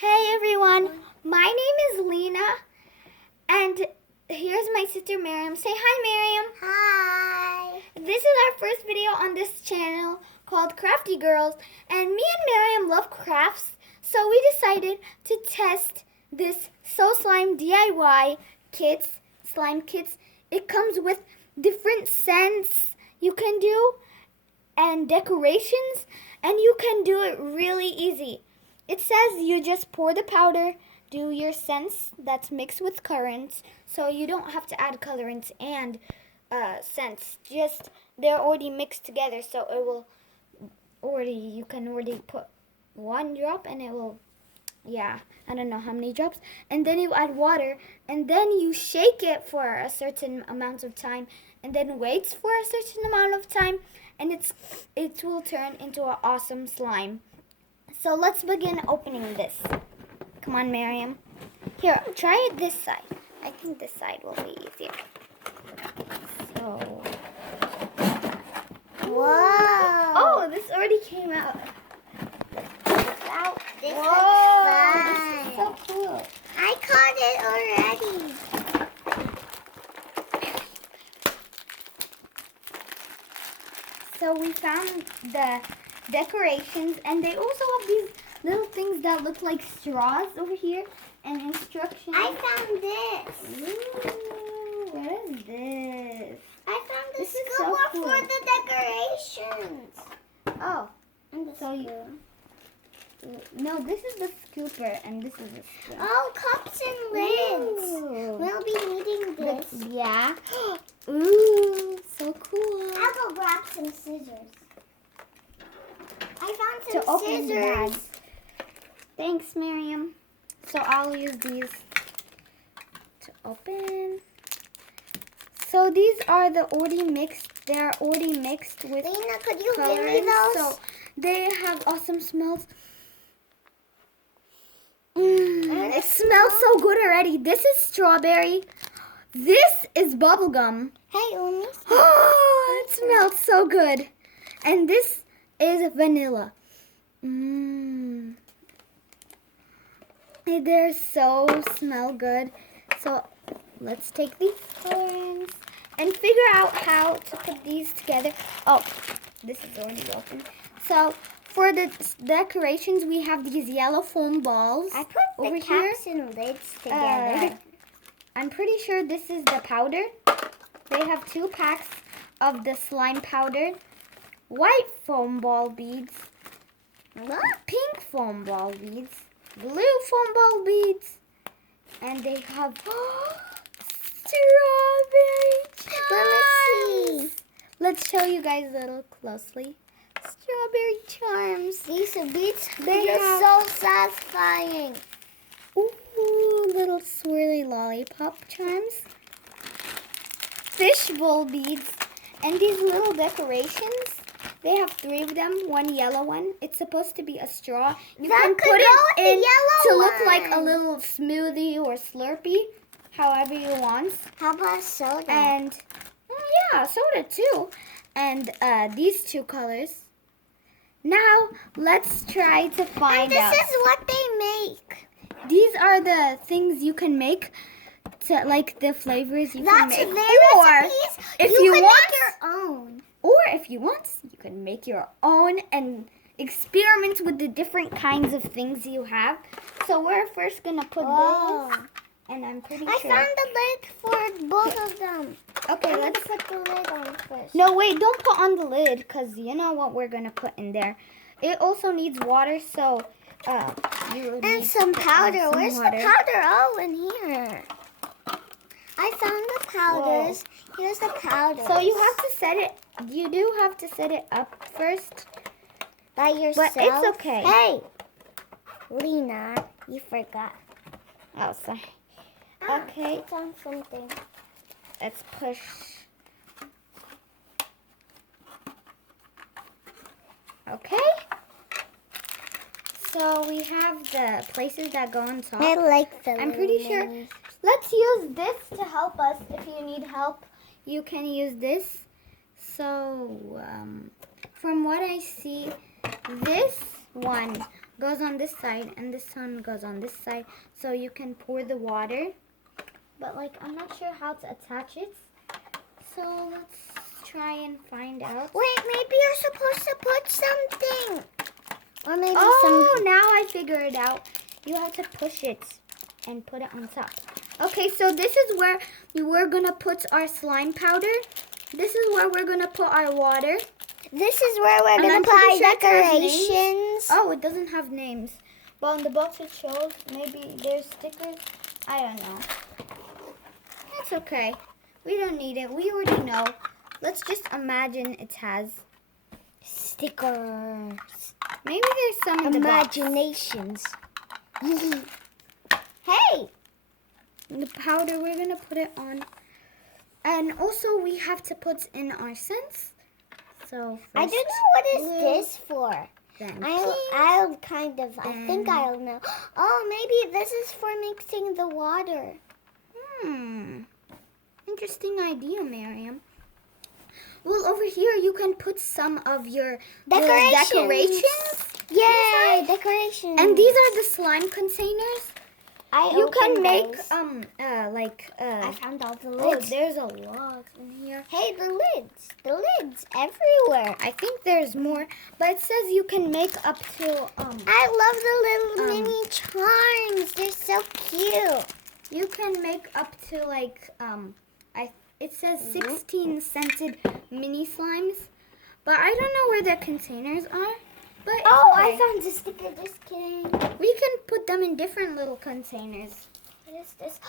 Hey everyone, my name is Lena, and here's my sister Miriam. Say hi, Miriam. Hi. This is our first video on this channel called Crafty Girls, and me and Miriam love crafts, so we decided to test this So Slime DIY slime kits. It comes with different scents you can do and decorations, and you can do it really easy. It says you just pour the powder, do your scents that's mixed with colorants, so you don't have to add colorants and scents. Just they're already mixed together, so it will you can already put one drop and it will, I don't know how many drops, and then you add water, and then you shake it for a certain amount of time, and then waits for a certain amount of time, and it will turn into an awesome slime. So let's begin opening this. Come on, Miriam. Here, try it this side. I think this side will be easier. So, Whoa. oh, this already came out. Wow, this Whoa, looks this is fun. so cool. I caught it already. So we found the decorations, and they also have these little things that look like straws over here, and instructions. I found this. Ooh, what is this? I found the This is so scooper cool. for the decorations. Oh, And the So you- spoon. no, this is the scooper, and this is the spoon. Oh, cups and lids. Ooh. We'll be needing this. Yeah. Ooh, so cool. I'll go grab some scissors. I found To some open the bag. scissors. Thanks, Miriam. So I'll use these to open. So these are the already mixed. They're already mixed with Lena, could you colors. give me those? So they have awesome smells. And It smells so good already. This is strawberry. This is bubblegum. Hey, Umi. Oh, it smells so good. And this is vanilla. They so smell good. So let's take these colorants and figure out how to put these together. Oh, this is already open. So for the decorations, we have these yellow foam balls. I put the over here. caps and lids together. I'm pretty sure this is the powder. They have 2 packs of the slime powder. White foam ball beads. Pink foam ball beads. Blue foam ball beads. And they have strawberry charms. Let me see. Let's show you guys a little closely. Strawberry charms. These beads, They they're have- so satisfying. Ooh, little swirly lollipop charms. Fishbowl beads. And these little decorations, they have 3 of them, 1 yellow one. It's supposed to be a straw. You That can could put go it with the in yellow to look like a one. little smoothie or Slurpee, however you want. How about soda? And yeah, soda too. And these 2 colors. Now let's try to find And out. this is what they make. These are the things you can make to like the flavors you can That's make. their Or recipes. if you you can want- make your own. Or if you want, you can make your own and experiment with the different kinds of things you have. So we're first gonna put Whoa. this, and I'm pretty I sure. found the lid for both of them. Okay, I'm let's. gonna put the lid on first. No, wait, don't put on the lid, because you know what we're gonna put in there. It also needs water, so you would And need some to add powder. some Where's water. the powder? Oh, in here. I found the powders. Here's the powder. So you have to set it. You do have to set it up first. by yourself. But it's okay. Hey, Lena, you forgot. Oh, sorry. Ah, Okay. It's on something. Let's push. Okay. So we have the places that go on top. I like the I'm pretty sure. minis. Let's use this to help us. If you need help, you can use this. So, from what I see, this one goes on this side and this one goes on this side. So you can pour the water. But like, I'm not sure how to attach it. So let's try and find out. Wait, maybe you're supposed to put something. Or maybe Now I figure it out. You have to push it and put it on top. Okay, so this is where we're gonna put our slime powder. This is where we're gonna put our water. This is where we're And going I'm to put our pretty sure it has names. decorations. Oh, it doesn't have names. Well, in the box it shows. Maybe there's stickers. I don't know. That's okay. We don't need it. We already know. Let's just imagine it has Stickers. Maybe there's some in the box. Imaginations. Hey! The powder, we're going to put it on. And also we have to put in our scents. So first, I don't know what is blue, this for. then I'll kind of, I think and- I'll know. Oh, maybe this is for mixing the water. Interesting idea, Miriam. Well, over here you can put some of your Decorations. decorations. Yay, decorations. And these are the slime containers. You can opened make those. I found all the Oh, lids. there's a lot in here. Hey, the lids everywhere. I think there's more, but it says you can make up to I love the little Um, mini charms. They're so cute. you can make up to like it says 16 scented mini slimes, but I don't know where their containers are. But it's Oh, okay. I found a sticker. Just kidding. We can put them in different little containers. What is this?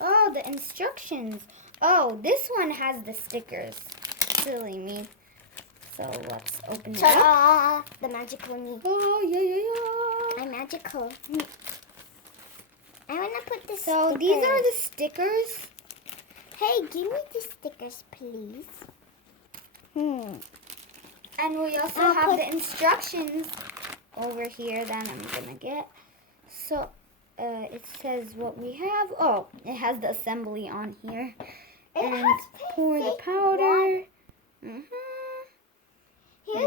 Oh, the instructions. Oh, this one has the stickers. Silly me. So let's open it up. Ta-da! The magical me. Oh, yeah. I'm magical. I want to put this. So these are the stickers. Hey, give me the stickers, please. And we also I'll have put- the instructions over here that I'm going to get. So it says what we have. Oh, it has the assembly on here. And has pour the basic powder. Here's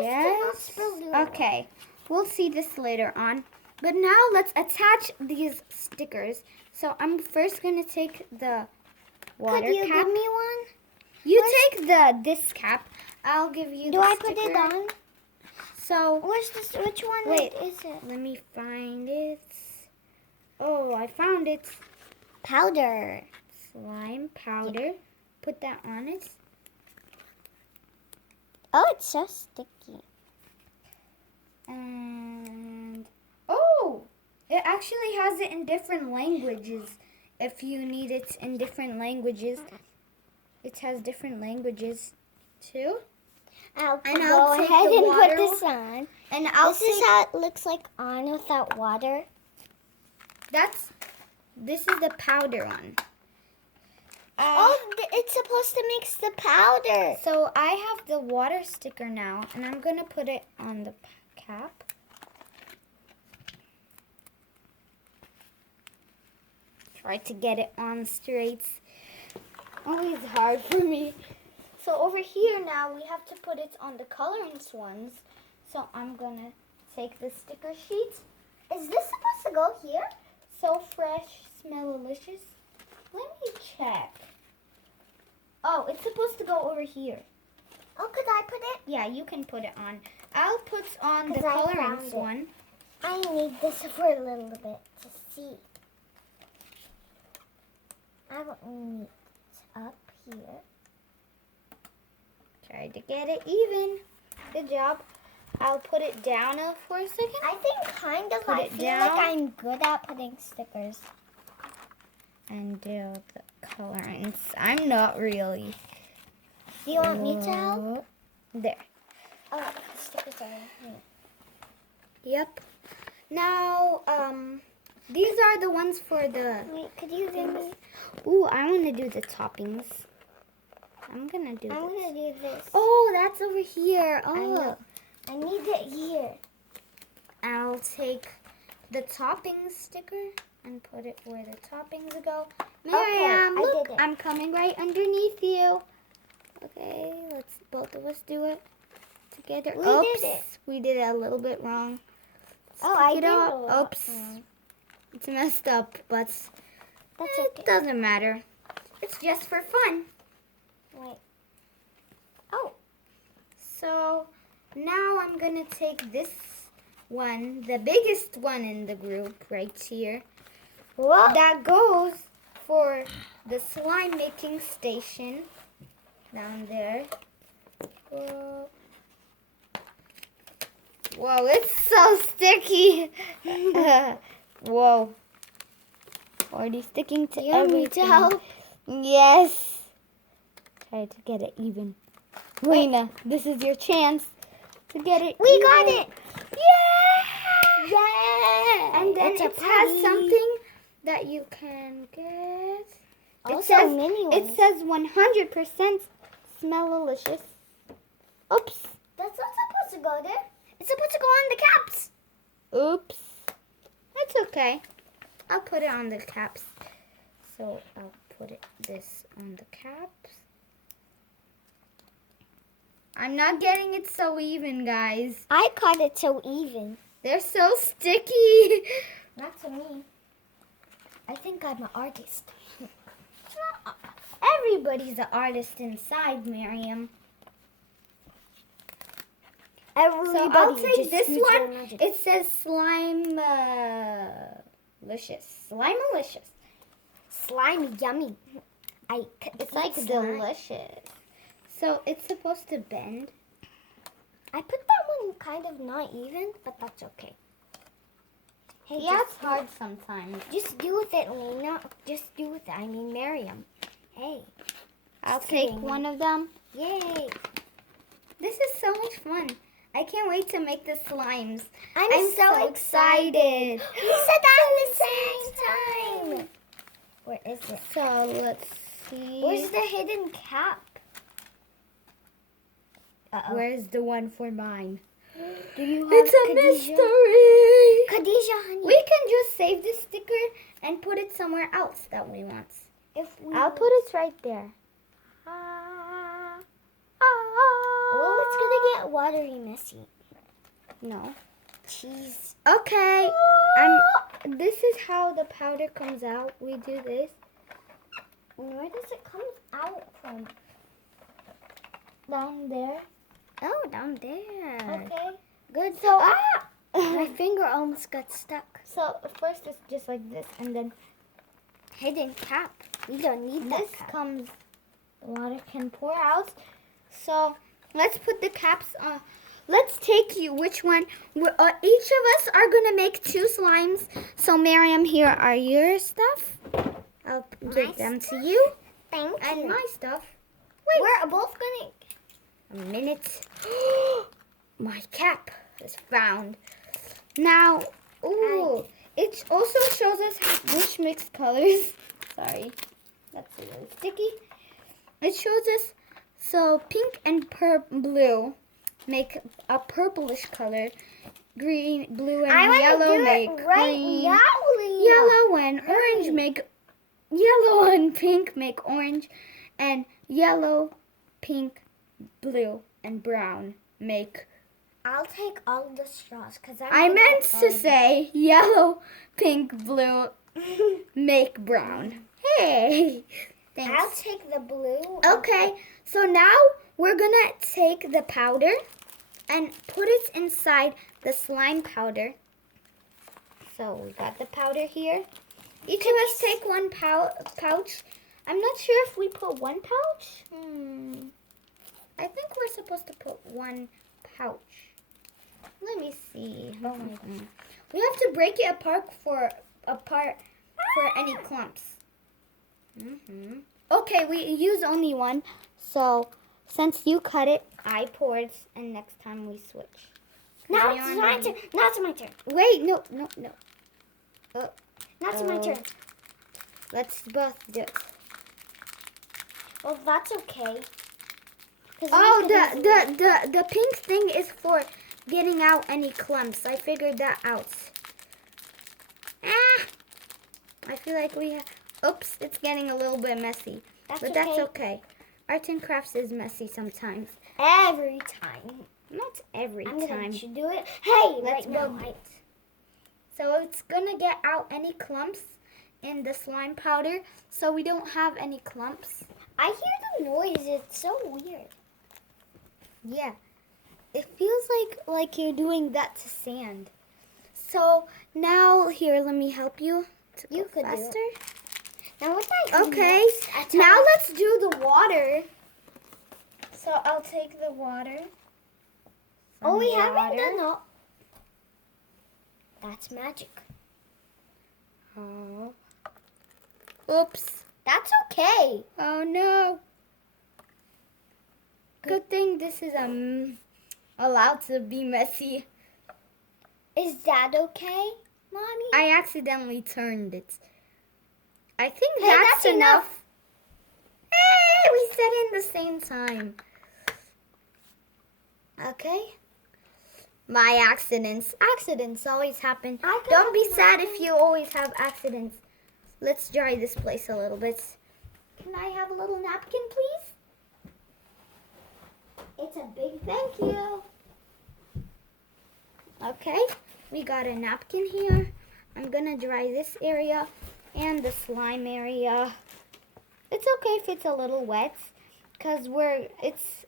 Yes. the blue. Okay. We'll see this later on. But now let's attach these stickers. So I'm first going to take the water Could you cap. give me one? You take this cap. I'll give you Do the I sticker. put it on? So Where's this? Which one Wait. is it? let me find it. Oh, I found it. Powder. Slime powder. Put that on it. Oh, it's so sticky. And oh, it actually has it in different languages. If you need it in different languages, it has different languages too. I'll And go I'll take ahead the and water put this on. And I'll This is how it looks like on without water. This is the powder one. It's supposed to mix the powder. So I have the water sticker now, and I'm gonna put it on the cap. Try to get it on straight. Always hard for me. So over here now, we have to put it on the colorants ones. So I'm gonna take the sticker sheet. Is this supposed to go here? So fresh, smell delicious. Let me check. Oh, it's supposed to go over here. Oh, could I put it? Yeah, you can put it on. I'll put on the 'Cause I found colorants it. one. I need this for a little bit to see. I will need it up here. Try to get it even. Good job. I'll put it down for a second. I think kind of Put I it feel down. like I'm good at putting stickers. And do the colorants. I'm not really. Do you want me to help? There. Oh, the stickers are in here. Yep. Now, these are the ones for the... Wait, could you give me? Ooh, I want to do the toppings. I'm going to do I'm this. gonna do this. Oh, that's over here. I Oh. know. I need it here. I'll take the toppings sticker and put it where the toppings go. Miriam, I look, did it. I'm coming right underneath you. Okay, let's both of us do it together. We Oops, did it. we did it a little bit wrong. Oh, I Pick it did. up. Oops. It's messed up, but That's it okay. doesn't matter. It's just for fun. Wait. Oh. So now I'm gonna take this one, the biggest one in the group right here. What? That goes for the slime making station down there. Whoa. Whoa, it's so sticky. Whoa. Already sticking to You want me everything. to help? Yes. Try to get it even. Lena, this is your chance to get it We even. got it. Yeah! Yeah. And then It's a it has party. something that you can get. Also mini ones. It says 100% smell-alicious. Oops. That's not supposed to go there. It's supposed to go on the caps. Oops. It's okay. I'll put it on the caps. So I'll put this on the caps. I'm not getting it so even, guys. I caught it so even. They're so sticky. Not to me. I think I'm an artist. Everybody's an artist inside, Miriam. Everybody So I'll take just this use their one. magic. It says slime licious. Slime-alicious. Slimy, yummy. It's like delicious. So it's supposed to bend. I put that one kind of not even, but that's okay. Hey, Yeah, just, it's hard sometimes. just do with it, Lena. Just do with it. I mean, Miriam. Hey. I'll Just take kidding. one of them. Yay. This is so much fun. I can't wait to make the slimes. I'm so excited. We said that at the same time. Where is it? So let's see. Where's the hidden cap? Uh-oh. Where's the one for mine? Do you have It's a Khadijah? mystery. Khadijah, honey. We can just save the sticker and put it somewhere else that we want. If we I'll put it right there. Well, it's gonna get watery messy. No. Cheese. Okay. This is how the powder comes out. We do this. Where does it come out from? Down there. Oh, down there. Okay. Good. So my My finger almost got stuck. So first it's just like this, and then Hidden cap. We don't need that this cap. comes. The water can pour out. So let's put the caps on. Let's take you which one. Each of us are gonna make 2 slimes. So Miriam, here are your stuff. I'll give them to you. Thank And you. my stuff. We're both gonna. A minute. My cap is found. Now, ooh, it also shows us which mixed colors. Sorry, that's a little sticky. It shows us, so pink and blue make a purplish color. Green, blue, and I want to yellow do make it right green. now, Lena. Yellow and Hurry. orange make yellow and pink make orange, and yellow, pink, blue, and brown make. I'll take all of the straws because I meant to say yellow, pink, blue make brown. Hey, thanks. I'll take the blue. Okay, so now we're gonna take the powder and put it inside the slime powder. So we got the powder here. Each of us take one pouch. I'm not sure if we put one pouch. I think we're supposed to put one pouch. Let me see. Oh my God. We have to break it apart for any clumps. Okay, we use only one. So since you cut it, I pour it, and next time we switch. Now it's my turn. Now it's my turn. Wait, no. Now it's my turn. Let's both do it. Well, that's okay. Oh, the pink thing is for getting out any clumps. I figured that out. I feel like we have. Oops, it's getting a little bit messy. That's okay. Art and crafts is messy sometimes. Every time. Not every I'm gonna time. let you do it. Hey, Let's right now. go. So it's gonna get out any clumps in the slime powder, so we don't have any clumps. I hear the noise. It's so weird. Yeah, it feels like you're doing that to sand. So now here, let me help you. You could do it. faster. Now what I do Okay, next, now let's do the water. So I'll take the water. Oh, we Some haven't water. done that. That's magic. Oh. Oops. That's okay. Oh no. Good thing this is allowed to be messy. Is that okay, Mommy? I accidentally turned it. I think Hey, that's that's enough. Hey, we said it in the same time. Okay. My accidents. Accidents always happen. Don't be sad if you always have accidents. Let's dry this place a little bit. Can I have a little napkin, please? It's a big Thank you. Okay, we got a napkin here. I'm gonna dry this area and the slime area. It's okay if it's a little wet, cause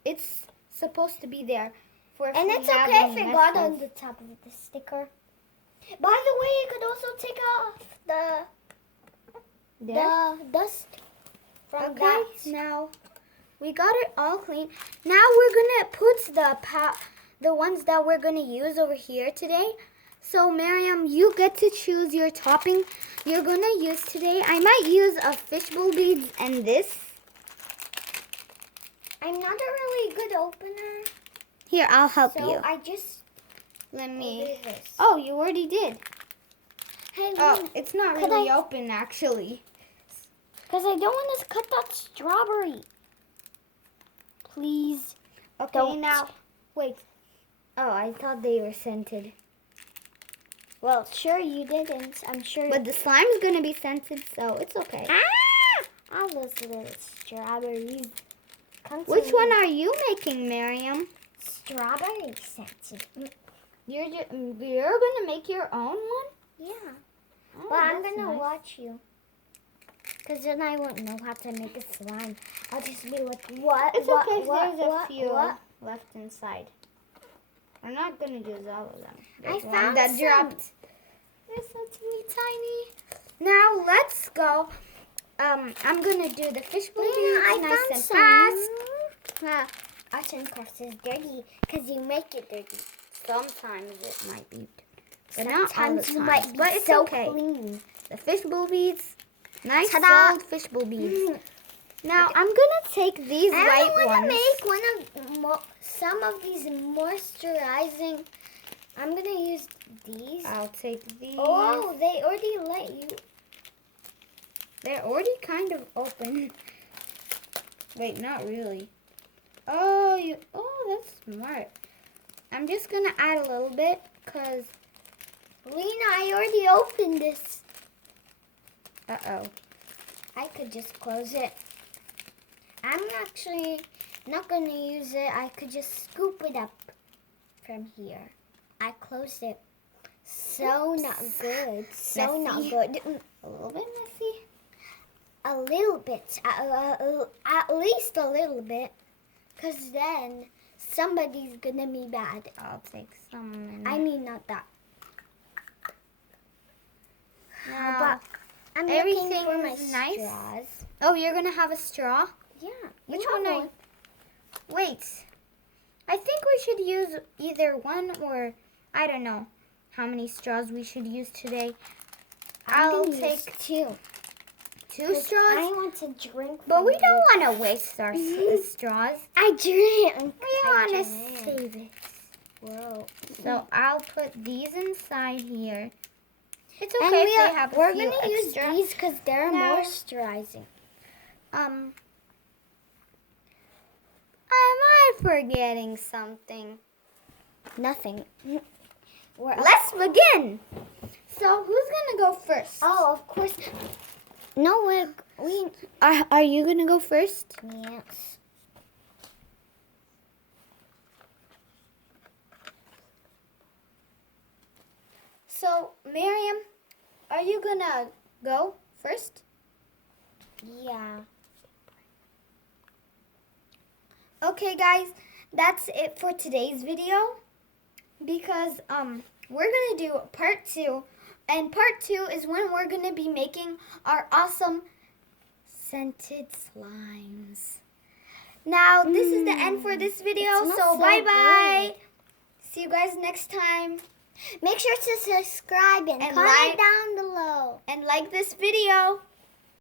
it's supposed to be there for. And it's okay if it got on the top of the sticker. By the way, you could also take off the dust from that. Now we got it all clean. Now we're gonna put the ones that we're gonna use over here today. So Miriam, you get to choose your topping you're gonna use today. I might use a fishbowl beads and this. I'm not a really good opener. Here, I'll help So you. I just Let do me. this. Oh, you already did. Hey, Oh, it's not Could really I- open actually. because I don't want to cut that strawberry. Please. Okay, Don't. now wait. Oh, I thought they were scented. Well, sure you didn't. I'm sure. But the slime's gonna be scented, so it's okay. All those little strawberries. Come to Which me. one are you making, Miriam? Strawberry scented. You're gonna make your own one? Yeah. Oh, But I'm that's gonna nice. watch you. Because then I won't know how to make a slime. I'll just be like, what? It's what, okay if what, there's a what, few what? left inside. We're not gonna use all of them. I There's one found that some. dropped. They're so teeny tiny. Now let's go. I'm gonna do the fishbowl beads nice and fast. Arts and crafts is dirty because you make it dirty. Sometimes it might be, but not all the Sometimes you time. might be But it's so okay. clean. The fishbowl beads, nice Ta-da! solid fishbowl beads. Now I'm gonna take these white I want ones. to make some of these moisturizing. I'm gonna use these. I'll take these. Oh, they already let you. They're already kind of open. Wait, not really. Oh, that's smart. I'm just gonna add a little bit, cause Lena, I already opened this. uh-oh. I could just close it. I'm actually not gonna use it. I could just scoop it up from here. I closed it. So Oops. not good. So not Messy. good. A little bit messy. A little bit. At least a little bit. Because then somebody's gonna be bad. I'll take some. I mean, not that. Now, But I'm everything looking for my is nice. straws. Oh, you're gonna have a straw? Yeah. Which you have one are you? Wait. I think we should use either one or I don't know how many straws we should use today. I'll I'll take take two. two straws. I want to drink. But from we don't this. want to waste our straws. I drank. We want to save it. Whoa. So I'll put these inside here. It's And okay if they have a we're few gonna use extra. these because they're Now- moisturizing. Am I forgetting something? Nothing. Let's begin. So who's gonna go first? Oh, of course. No, we. Are you gonna go first? Yes. So, Miriam, are you gonna go first? Yeah. Okay, guys, that's it for today's video because we're gonna do part 2, and part 2 is when we're gonna be making our awesome scented slimes. Now, this is the end for this video, It smells so so bye-bye. good. See you guys next time. Make sure to subscribe and And comment like- down below. And like this video.